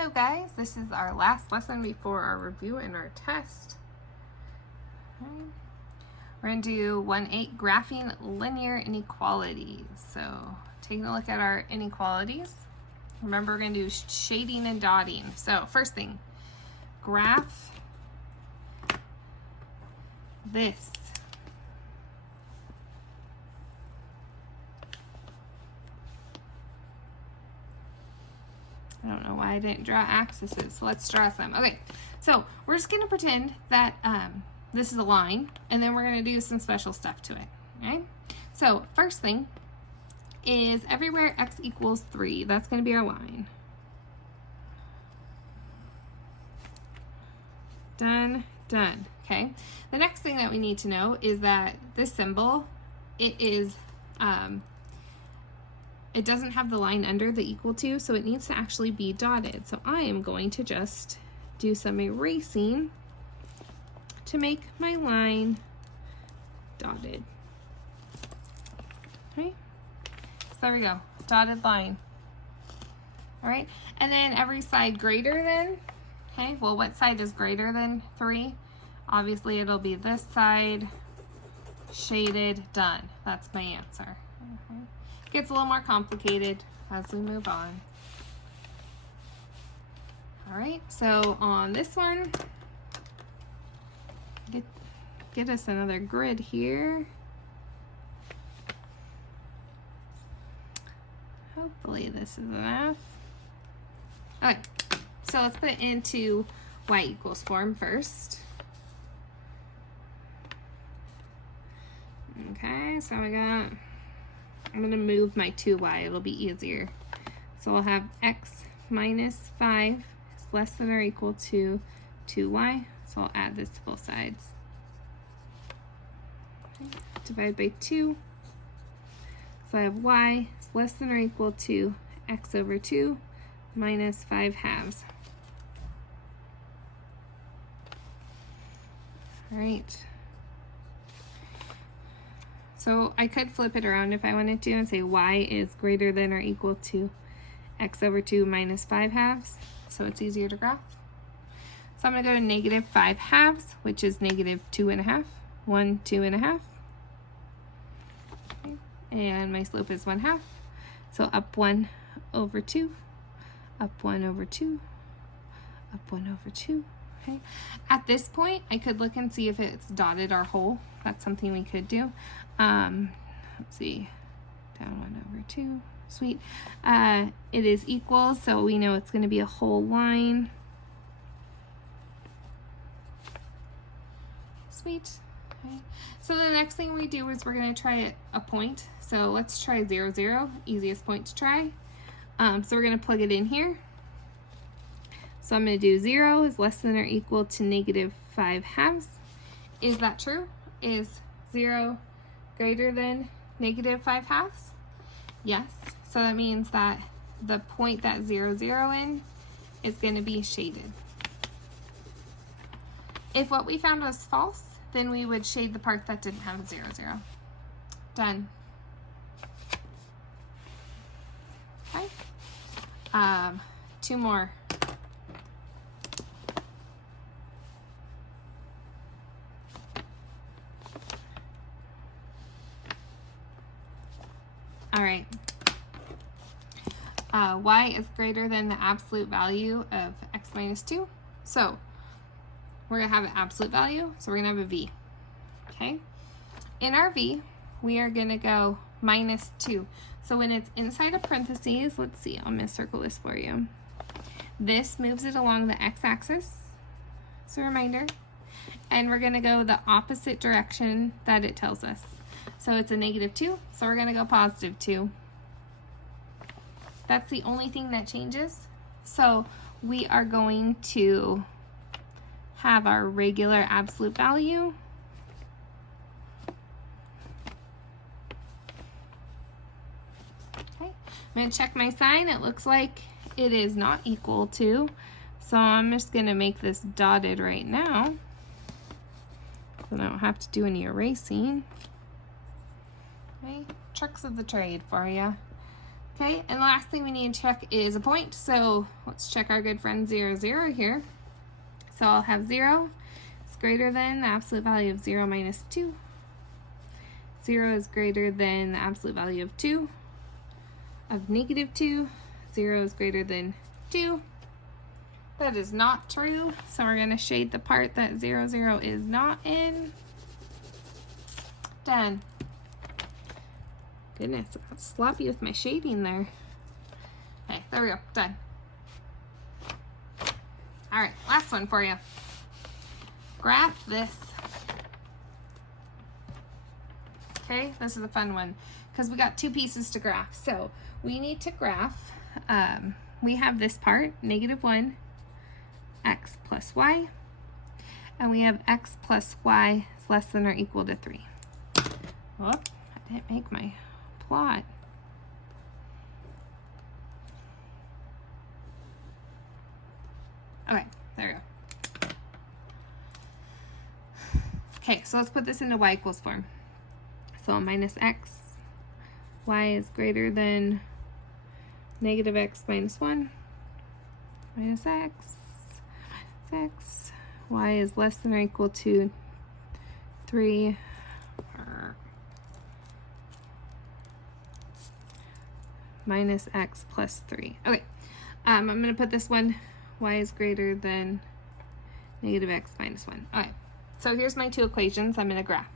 Hello guys, this is our last lesson before our review and our test. Okay. We're going to do 1-8 graphing linear inequalities. So taking a look at our inequalities. Remember, we're going to do shading and dotting. So first thing, graph this. I don't know why I didn't draw axes, so let's draw some. Okay, so we're just going to pretend that this is a line, and then we're going to do some special stuff to it, okay? So first thing is everywhere x equals 3, that's going to be our line. Done, done, okay? The next thing that we need to know is that this symbol, it doesn't have the line under the equal to, so it needs to actually be dotted. So I am going to just do some erasing to make my line dotted. Okay, so there we go, dotted line. All right, and then every side greater than, okay, well, what side is greater than 3? Obviously, it'll be this side, shaded, done. That's my answer. Okay. Gets a little more complicated as we move on. All right, so on this one, get us another grid here. Hopefully this is enough. Okay, so let's put it into y equals form first. Okay, so we got, I'm going to move my 2y, it'll be easier. So we'll have x minus 5 is less than or equal to 2y. So I'll add this to both sides. Okay. Divide by 2. So I have y is less than or equal to x over 2 minus 5 halves. All right. So I could flip it around if I wanted to and say y is greater than or equal to x over 2 minus 5 halves, so it's easier to graph. So I'm going to go to negative 5 halves, which is negative 2.5, 1, 2.5. Okay. And my slope is 1/2. So up 1 over 2, up 1 over 2, up 1 over 2. Okay. At this point, I could look and see if it's dotted our whole. That's something we could do. Let's see, down 1 over 2, sweet. It is equal, so we know it's going to be a whole line. Sweet. Okay. So the next thing we do is we're going to try a point. So let's try 0, 0, easiest point to try. So we're going to plug it in here. So I'm going to do 0 is less than or equal to negative 5 halves. Is that true? Is 0 greater than negative 5 halves? Yes. So that means that the point that 0, 0 in is going to be shaded. If what we found was false, then we would shade the part that didn't have 0, 0. Done. Okay. 2 more. All right, y is greater than the absolute value of x minus 2. So we're going to have an absolute value, so we're going to have a v, okay? In our v, we are going to go minus 2. So when it's inside of parentheses, let's see, I'm going to circle this for you. This moves it along the x-axis, so a reminder, and we're going to go the opposite direction that it tells us. So it's a negative 2, so we're going to go positive 2. That's the only thing that changes. So we are going to have our regular absolute value. Okay, I'm going to check my sign. It looks like it is not equal to, so I'm just going to make this dotted right now, so I don't have to do any erasing. Okay, tricks of the trade for you. Okay, and the last thing we need to check is a point. So let's check our good friend 0, 0 here. So I'll have 0 is greater than the absolute value of 0 minus 2. 0 is greater than the absolute value of 2, of negative 2. 0 is greater than 2. That is not true, so we're going to shade the part that 0, 0 is not in. Done. Goodness, I got sloppy with my shading there. Okay, there we go, done. All right, last one for you. Graph this. Okay, this is a fun one because we got 2 pieces to graph. So we need to graph, we have this part, -1, x plus y, and we have x plus y is less than or equal to 3. Whoop, I didn't make my plot. Okay, there we go. Okay, so let's put this into y equals form. So minus x, y is greater than -x minus 1, minus x, x, y is less than or equal to 3, minus x plus 3. Okay, I'm going to put this one, y is greater than -x minus 1. Okay, so here's my 2 equations I'm going to graph.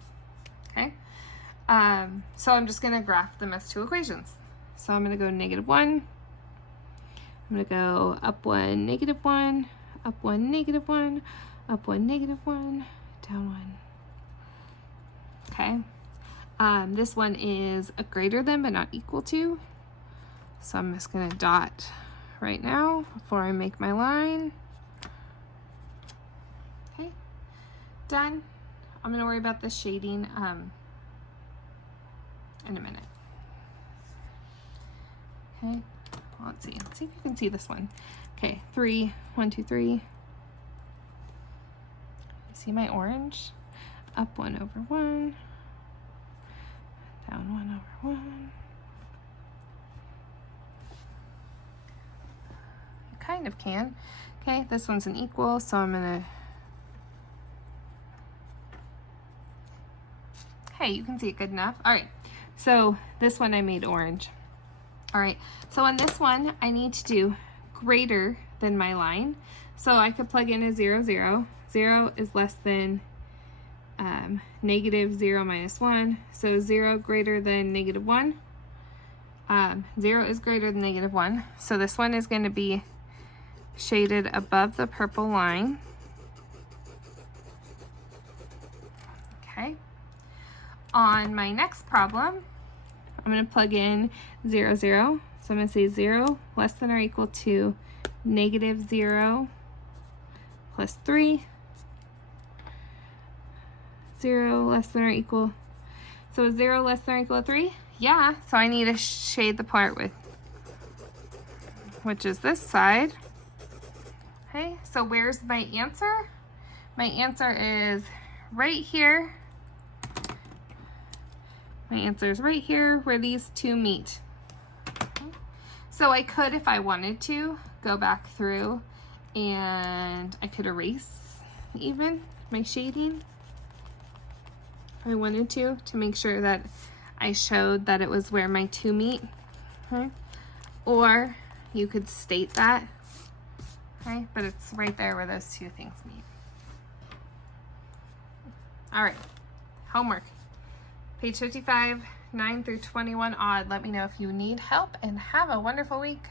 Okay, so I'm just going to graph them as 2 equations. So I'm going to go -1. I'm going to go up 1, -1, up 1, -1, up 1, -1, down 1. Okay. This one is a greater than but not equal to. So I'm just going to dot right now before I make my line. Okay. Done. I'm going to worry about the shading in a minute. Okay. Well, let's see. Let's see if you can see this one. Okay. 3, 1, 2, 3. You see my orange? Up 1 over 1. Down 1 over 1. You kind of can. Okay, this one's an equal, so I'm gonna... Hey, you can see it good enough. All right, so this one I made orange. All right, so on this one, I need to do greater than my line. So I could plug in a 0, 0. 0 is less than -0 minus 1. So 0 greater than -1. 0 is greater than -1. So this one is going to be shaded above the purple line. Okay. On my next problem, I'm going to plug in 0, 0. So I'm going to say 0 less than or equal to -0 plus 3. 0 less than or equal. So is 0 less than or equal to 3? Yeah, so I need to shade the part with, which is this side. Okay, so where's my answer? My answer is right here. My answer is right here where these 2 meet. Okay. So I could, if I wanted to, go back through and I could erase even my shading. I wanted to make sure that I showed that it was where my 2 meet. Okay. Or you could state that, okay, but it's right there where those 2 things meet. All right, homework. Page 55, 9 through 21 odd. Let me know if you need help and have a wonderful week.